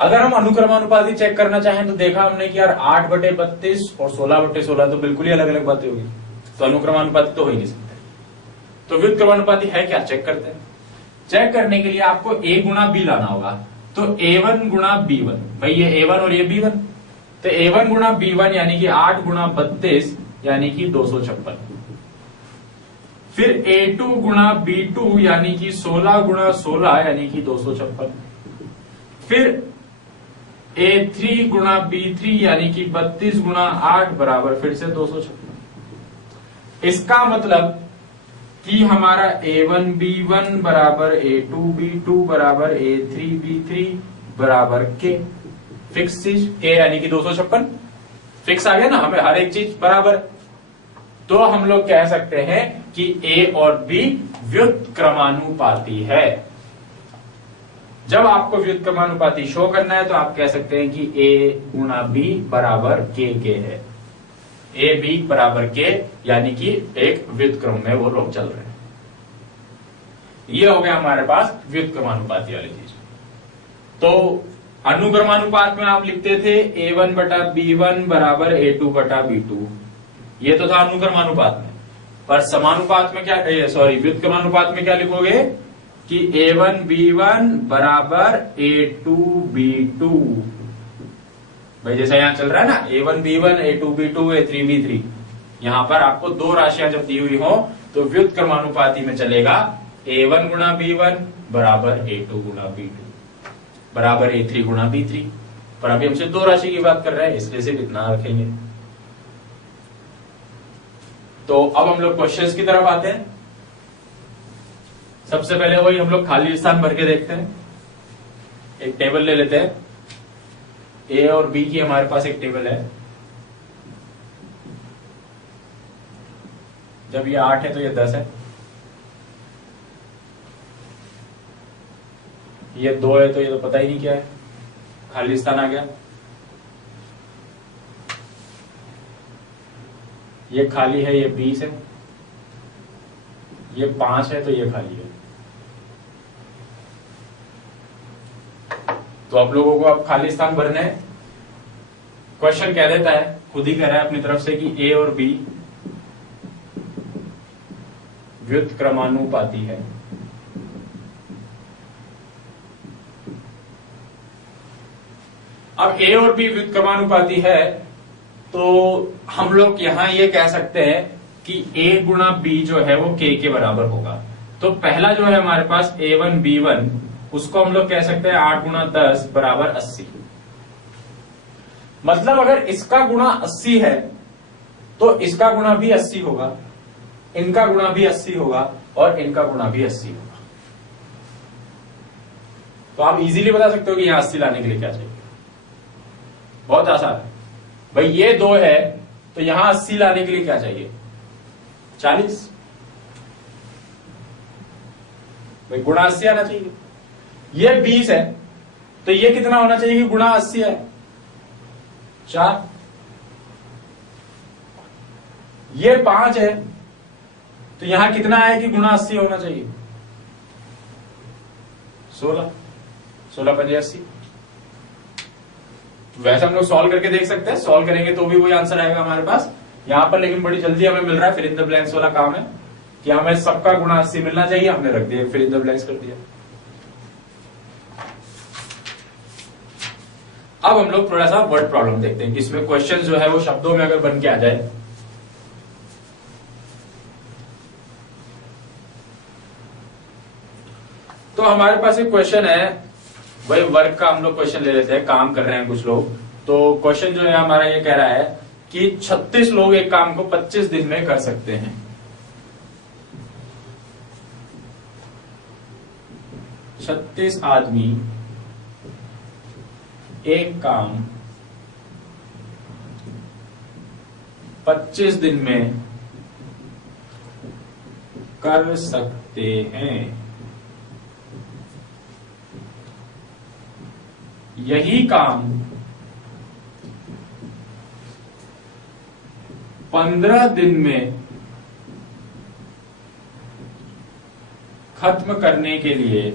अगर हम अनुक्रमानुपाती चेक करना चाहें तो देखा हमने कि यार 8/32 और 16/16 तो बिल्कुल ही अलग अलग बातें होगी, तो अनुक्रमानुपाती तो हो ही नहीं सकते। तो व्युत्क्रमानुपाती है क्या, चेक करते हैं। चेक करने के लिए आपको a गुणा b लाना होगा, तो a1 गुणा b1, भाई ये a1 और ये b1, तो a1 गुणा b1 यानी कि 8 गुणा 32 यानी कि 256। फिर a2 गुणा b2 यानी कि 16 गुणा 16 यानी कि 256। फिर a3 गुणा b3 यानी कि 32 गुणा 8 बराबर फिर से 256। इसका मतलब कि हमारा a1 b1 बराबर a2 b2 बराबर a3 b3 बराबर k, फिक्स चीज k यानी कि 256 फिक्स आ गया ना, हमें हर एक चीज बराबर। तो हम लोग कह सकते हैं कि a और b व्युत्क्रमानुपाती है। जब आपको व्युत्क्रमानुपाती शो करना है तो आप कह सकते हैं कि a गुणा b बराबर k है, ए बी बराबर के, यानी कि एक व्युत्क्रम में वो लोग चल रहे हैं। ये हो गया हमारे पास व्युत्क्रमानुपाती वाली चीज। तो अनुक्रमानुपात में आप लिखते थे a1/b1 बराबर a2/b2, ये तो था अनुक्रमानुपात में। पर समानुपात में क्या, व्युत्क्रमानुपात में क्या लिखोगे कि a1b1 बराबर a2b2। भाई जैसा यहां चल रहा है ना a1b1 a2b2 a3b3, यहां पर आपको दो राशियां जब दी हुई हो तो व्युत्क्रमानुपाती में चलेगा a1 गुणा b1 बराबर a2 गुणा b2 बराबर a3 गुणा b3। पर अभी हमसे दो राशि की बात कर रहे हैं, इसलिए सिर्फ इतना रखेंगे। तो अब हम लोग क्वेश्चंस की तरफ आते हैं। सबसे पहले वही हम लोग खाली स्थान भर के देखते हैं। एक टेबल ले लेते हैं, ए और बी की हमारे पास एक टेबल है। जब ये 8 है तो ये 10 है, ये 2 है तो ये तो पता ही नहीं क्या है, खाली स्थान आ गया। ये खाली है, ये 20 है, ये 5 है तो ये खाली है। तो आप लोगों को अब खाली स्थान भरने हैं। क्वेश्चन कह देता है, खुद ही कह रहा है अपनी तरफ से कि ए और बी व्युत्क्रमानुपाती है। अब ए और बी व्युत्क्रमानुपाती है तो हम लोग यहां ये कह सकते हैं कि a गुणा b जो है वो k के बराबर होगा। तो पहला जो है हमारे पास a1 b1, उसको हम लोग कह सकते हैं 8 गुणा 10 बराबर 80। मतलब अगर इसका गुणा 80 है तो इसका गुणा भी 80 होगा, इनका गुणा भी 80 होगा और इनका गुणा भी 80 होगा। तो आप इजीली बता सकते हो कि यहां 80 लाने के लिए क्या चाहिए। बहुत आसान है भाई, ये 2 है तो यहां 80 लाने के लिए क्या चाहिए, 40। भाई गुणा 80 आना चाहिए। ये 20 है तो ये कितना होना चाहिए कि गुणा 80 है, 4। ये 5 है तो यहां कितना है कि गुणा 80 होना चाहिए, 16। 16 पंजे 80। वैसे हम लोग सॉल्व करके देख सकते हैं, सॉल्व करेंगे तो भी वही आंसर आएगा हमारे पास यहां पर। लेकिन बड़ी जल्दी हमें मिल रहा है, फिर इन द ब्लैंक्स वाला काम है कि हमें सबका गुणा 80 मिलना चाहिए, हमने रख दिया, फिर इन द ब्लैंक्स कर दिया। अब हम लोग थोड़ा सा वर्ड प्रॉब्लम देखते हैं कि इसमें क्वेश्चन जो है वो शब्दों में अगर बन के आ जाए। तो हमारे पास एक क्वेश्चन है, वही वर्क का हम लोग क्वेश्चन ले लेते हैं, काम कर रहे हैं कुछ लोग। तो क्वेश्चन जो है हमारा ये कह रहा है कि 36 लोग एक काम को 25 दिन में कर सकते हैं। 36 आदमी एक काम 25 दिन में कर सकते हैं। यही काम 15 दिन में खत्म करने के लिए